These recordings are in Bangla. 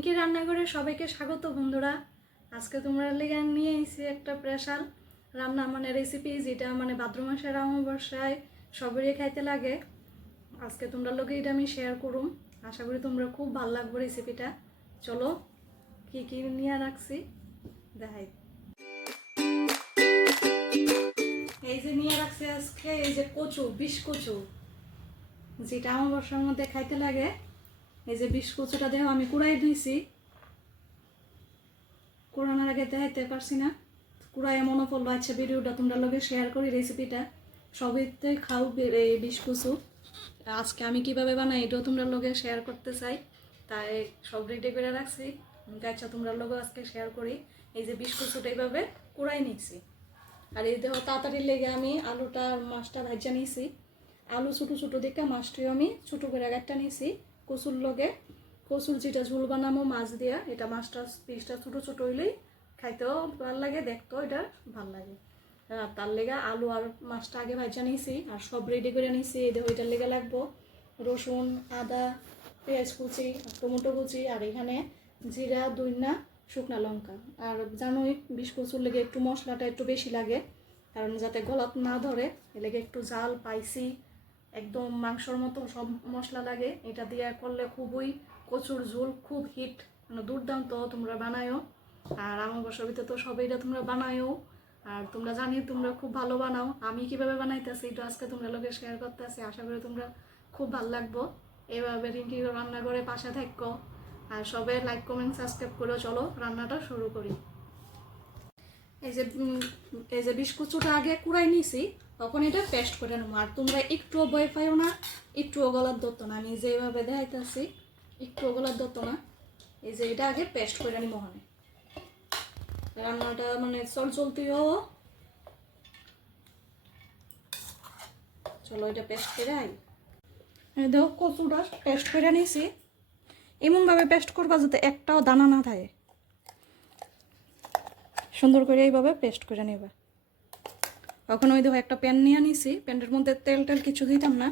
রিঙ্কি রান্নাঘরে সবাইকে স্বাগত বন্ধুরা। আজকে তোমরা লেগে নিয়ে এসেছি একটা স্পেশাল রান্না মানে রেসিপি যেটা মানে ভাদ্র মাসের অমাবস্যায় সবারই খাইতে লাগে। আজকে তোমরা লোকে এটা আমি শেয়ার করুম। আশা করি তোমরা খুব ভালো লাগবে রেসিপিটা চলো, কি কি নিয়ে রাখছি? দেখাই। এই যে নিয়ে রাখছি আজকে এই যে কচু, বিষ কচু। যেটা অমাবস্যার মধ্যে খাইতে লাগে। এই যে বিষ কচুটা দেহ আমি কুড়াই দিয়েছি কুড়ানোর আগে দেখাইতে পারছি না। কুড়াই মনে পড়ল আচ্ছা ভিডিওটা তোমরা লগে শেয়ার করি রেসিপিটা সবাইতে খাও এই বিষ কচু। আজকে আমি কীভাবে বানাই এটাও তোমরা লগে শেয়ার করতে চাই। তাই সব রেডি করে রাখছি। আচ্ছা তোমরা লগে আজকে শেয়ার করি। এই যে বিষ কচুটা এইভাবে কুড়াই নিচ্ছি। আর এই দেহ তাড়াতাড়ি লেগে আমি আলুটা মাছটা ভাজা নিয়েছি আলু ছোটো ছোটো দেখে মাছটিও আমি ছোটো করে একটা নিয়েছি কচুর লগে, কচুর যেটা ঝোল বানামো, মাছ দিয়া, এটা মাছটা পিসটা ছোটো ছোটো হইলেই খাইতেও ভালো লাগে, দেখতেও এটা ভালো লাগে। তার লেগে আলু আর মাছটা আগে ভাজা নিয়েছি আর সব রেডি করে নিয়েছি দেখো এটার লেগে লাগবো রসুন, আদা, পেঁয়াজ কুচি টমেটো কুচি, আর এখানে জিরা দইনা শুকনা লঙ্কা। আর জানোই বিষ কচুর লেগে একটু মশলাটা একটু বেশি লাগে, কারণ যাতে গলাত না ধরে এ লেগে একটু জাল পাইসি একদম মাংসর মতো সব মশলা লাগে। এটা দিয়ে করলে খুবই কচুর ঝোল, খুব হিট মানে দুর্দান্ত তোমরা বানায়ও আর আমার বসবিতে তো সবাইটা তোমরা বানায়ও আর তোমরা জানি তোমরা খুব ভালো বানাও। আমি কীভাবে বানাইতেছি এটা আজকে তোমরা লোকে শেয়ার করতেছি। আশা করি তোমরা খুব ভালো লাগবো। এভাবে রিঙ্কি রান্না করে পাশে থাকো। আর সবাই লাইক কমেন্ট সাবস্ক্রাইব করে চলো। রান্নাটা শুরু করি। এই যে এই যে বিস্কুচুটা আগে কুড়াই নিছি। তখন এটা পেস্ট করে নেব। আর তোমরা একটুও ভয় পাইও না, একটুও গলার ধরতো না। আমি যেভাবে দেখাইতেছি, একটুও গলার ধরতো না। এই যে এটা আগে পেস্ট করে নিবো ওখানে রান্নাটা মানে চল চলতিও। চলো এটা পেস্ট করে আই। দেখো কচুটা পেস্ট করে নিয়েছি এমনভাবে পেস্ট করবা যাতে একটাও দানা না থাকে। সুন্দর করে এইভাবে পেস্ট করে নেবা। এখন ওই দেখো একটা প্যান নিয়ে নিছি প্যানের মধ্যে তেল টেল কিছু দিতাম না।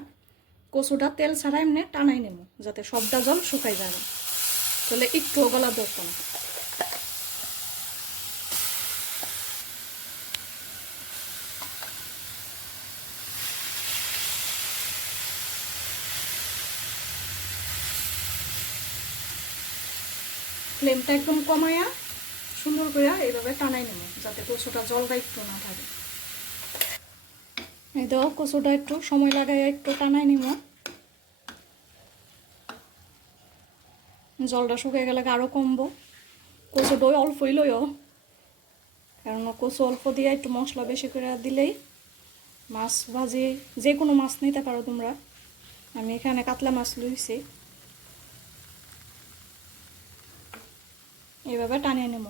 কচুটা তেল ছাড়া এমনি টানাই নেব, যাতে সবটা জল শুকাই যাবে তাহলে একটু গলা না। ফ্লেমটা একদম কমায়া সুন্দর করে এইভাবে টানাই নেব, যাতে কচুটা জলটা একটু না থাকে। এই দেখো, কচুটা একটু সময় লাগাই একটু টানাই নিব জলটা শুকিয়ে গেলে আরও কমবো। কচুটাও অল্পই লইও। কারণ কচু অল্প দিয়ে একটু মশলা বেশি করে দিলেই মাছ ভাজি যে কোনো মাছ নিতে পারো তোমরা। আমি এখানে কাতলা মাছ লইছি। এইভাবে টানিয়ে নেব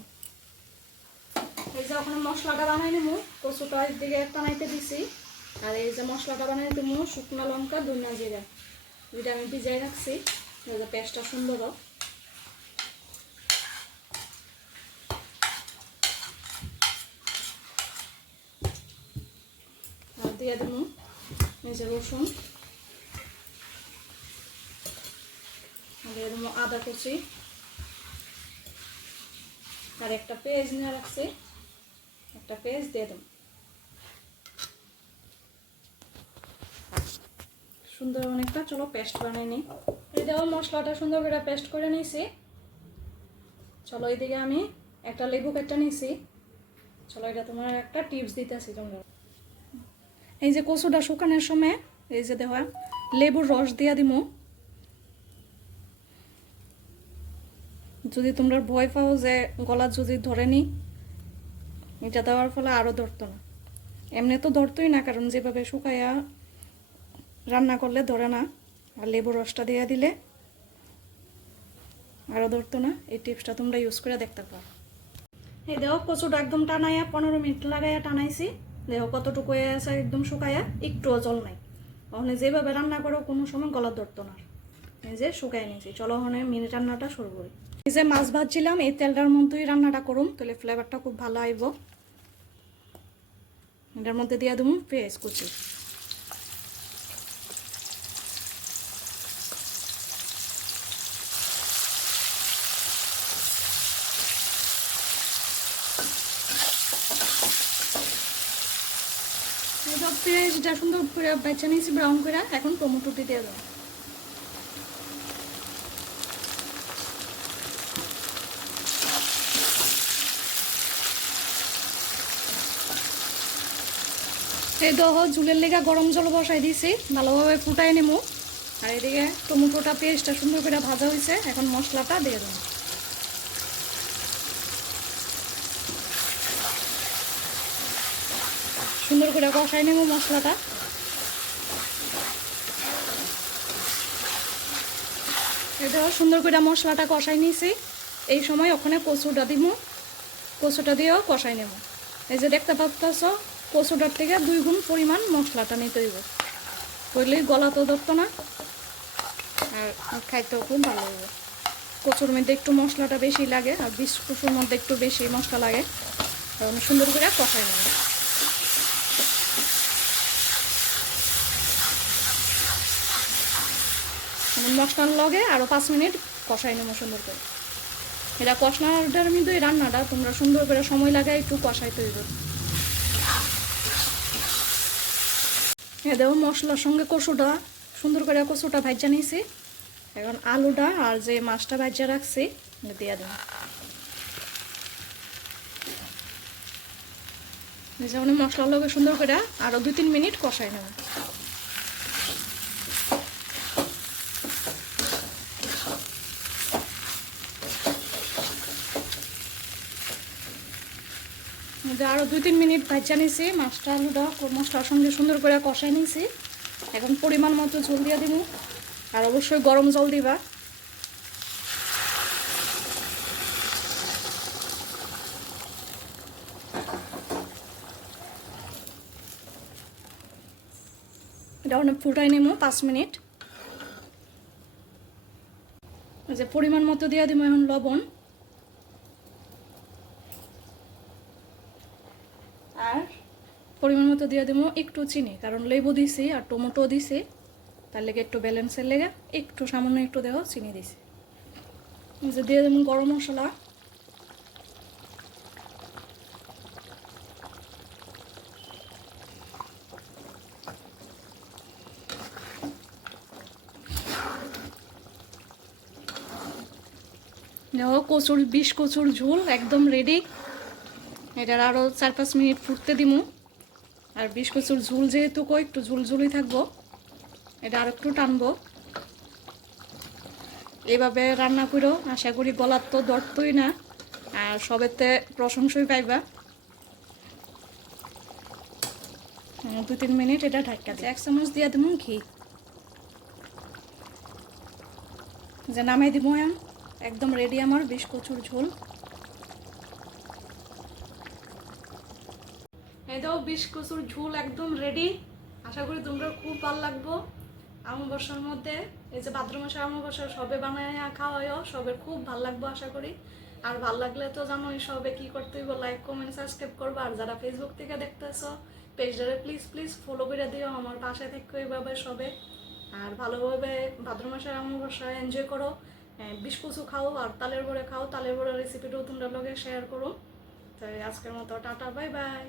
এই যে ওখানে মশলাটা বানাই নেব কচুটা দিকে টানাইতে দিছি। আর এই যে মশলাটা বানাই দেবো, শুকনো লঙ্কা দুনা জিরা। দুইটা আমি ভিজাই রাখছি পেস্টটা সুন্দর। হোক। আর দিয়ে দেবো এই রসুন। দিয়ে দেবো আদা কুচি। আর একটা পেঁয়াজ নিয়ে রাখছি, একটা পেঁয়াজ দিয়ে দেবো। সুন্দর অনেকটা, চলো পেস্ট বানিয়ে নিই দেখো, মশলাটা সুন্দর করে পেস্ট করে নিয়েছি। চলো এইদিকে আমি একটা লেবু কেটে নিয়েছি। চলো, এটা তোমার একটা টিপস দিতেছি তোমরা। এই যে কচুটা শুকানোর সময়, এই যে দেওয়া লেবুর রস দিয়া দিমু। যদি তোমরা ভয় পাও যে গলা যদি ধরে নি, এটা দেওয়ার ফলে আরও ধরতো না। এমনি তো ধরতোই না, কারণ যেভাবে শুকাইয়া রান্না করলে ধরে না, আর লেবুর রসটা দিয়ে দিলে আরও ধরতো না। এই টিপসটা তোমরা ইউজ করে দেখতে পারো। এই দেখো, কচুটা একদম টানাইয়া পনেরো মিনিট লাগাইয়া টানাইছি। দেখো কতটুকু আছে একদম শুকাইয়া, একটুও জল নাই। ওখানে যেভাবে রান্না করো, কোনো সময় গলা ধরতো না। এই যে শুকাই নিয়েছি। চলো ওখানে মিনিট রান্নাটা শুরু করি। এই যে মাছ ভাজছিলাম, এই তেলটার মধ্যেই রান্নাটা করুম, তাহলে ফ্লেভারটা খুব ভালো আইব। এটার মধ্যে দিয়ে দেবো পেঁয়াজ কুচি। তো পেঁয়াজটা সুন্দর করে বেছে নিয়েছি ব্রাউন করে, এখন টমেটোটি দিয়ে দেবো। এই দহ ঝুলের লেগে গরম জল বসাই দিয়েছি, ভালোভাবে ফুটাই নেব। আর এদিকে টমেটোটা পেস্টটা সুন্দর করে ভাজা হয়েছে, এখন মশলাটা দিয়ে দেবো। সুন্দর করে কষাই নেব মশলাটা। এটা সুন্দর করে মশলাটা কষাই নিয়েছি। এই সময় ওখানে কচুটা দিব। কচুটা দিয়েও কষাই নেব। এই যে দেখতে পাচ্ছ, কচুটার থেকে দুই গুণ পরিমাণ মশলাটা নিতে দিব করলেই গলা তো ধরতো না। আর খাইতেও খুব ভালো হবে কচুর মধ্যে একটু মশলাটা বেশি লাগে, আর বিষ কচুর মধ্যে একটু বেশি মশলা লাগে। কারণ সুন্দর করে কষাই নেব। মানে মশলার লগে আরও পাঁচ মিনিট কষাই নেব সুন্দর করে। এটা কষানোটার মধ্যে এই রান্নাটা তোমরা সুন্দর করে সময় লাগে একটু কষাই তৈরি দেখো মশলার সঙ্গে কচুটা, সুন্দর করে কচুটা ভাজা নিয়েছি। এখন আলুটা আর যে মাছটা ভাজা রাখছি দিয়ে দেবো। যেমন মশলার লগে সুন্দর করে আরও দু তিন মিনিট কষাই নেব। আরও দুই তিন মিনিট ভাজা নিয়েছি মাছটা আলুটা মশলার সঙ্গে সুন্দর করে কষাই নিয়েছি এখন পরিমাণ মতো জল দিয়ে দিব। আর অবশ্যই গরম জল দিবা। এটা অনেক ফুটাই নেব, পাঁচ মিনিট। যে পরিমাণ মতো দিয়ে দিব এখন লবণ আর পরিমাণ মতো দিয়ে দেবো একটু চিনি, কারণ লেবু দিছি আর টমেটো দিছি। তার লেগে একটু ব্যালেন্সের লেগে একটু সামান্য একটু দেওয়া চিনি দিছি। যে দিয়ে দেবো গরম মশলা। দেখো কচুর, বিষ কচুর ঝোল একদম রেডি এটার আরও চার পাঁচ মিনিট ফুটতে দিমু। আর বিষ কচুর ঝুল যেহেতু কই একটু ঝুল ঝুলই থাকব। এটা আর একটু টানবো। এভাবে রান্না করো আশা করি গলার তো দরতই না আর সবেতে প্রশংসই পাইবা। দু তিন মিনিট এটা ঢাকা দিয়ে এক চামচ দিয়ে দেবো ঘি যে নামাই দিব একদম রেডি আমার বিষ কচুর ঝোল। এই দাও বিষ, কচুর ঝোল একদম রেডি আশা করি তোমরা খুব ভালো লাগবো। আমাবস্যার মধ্যে, এই যে ভাদ্র মাসের আমাবস্যা সবে বানায় খাওয়াইও সবের খুব ভালো লাগবো আশা করি। আর ভালো লাগলে তো জানোই সবে কি করতে হইব লাইক কমেন্ট সাবস্ক্রাইব করব। আর যারা ফেসবুক থেকে দেখতেছো, পেজটারে প্লিজ প্লিজ ফলো করে দিও। আমার পাশে থেকে এইভাবে সবে। আর ভালোভাবে ভাদ্র মাসের আমাবস্যা এনজয় করো। বিষ, কচু খাও আর তালের বড়ে খাও। তালের বড়ে রেসিপিটাও তোমরা লগে শেয়ার করো। তাই আজকের মতো টাটা বাই বাই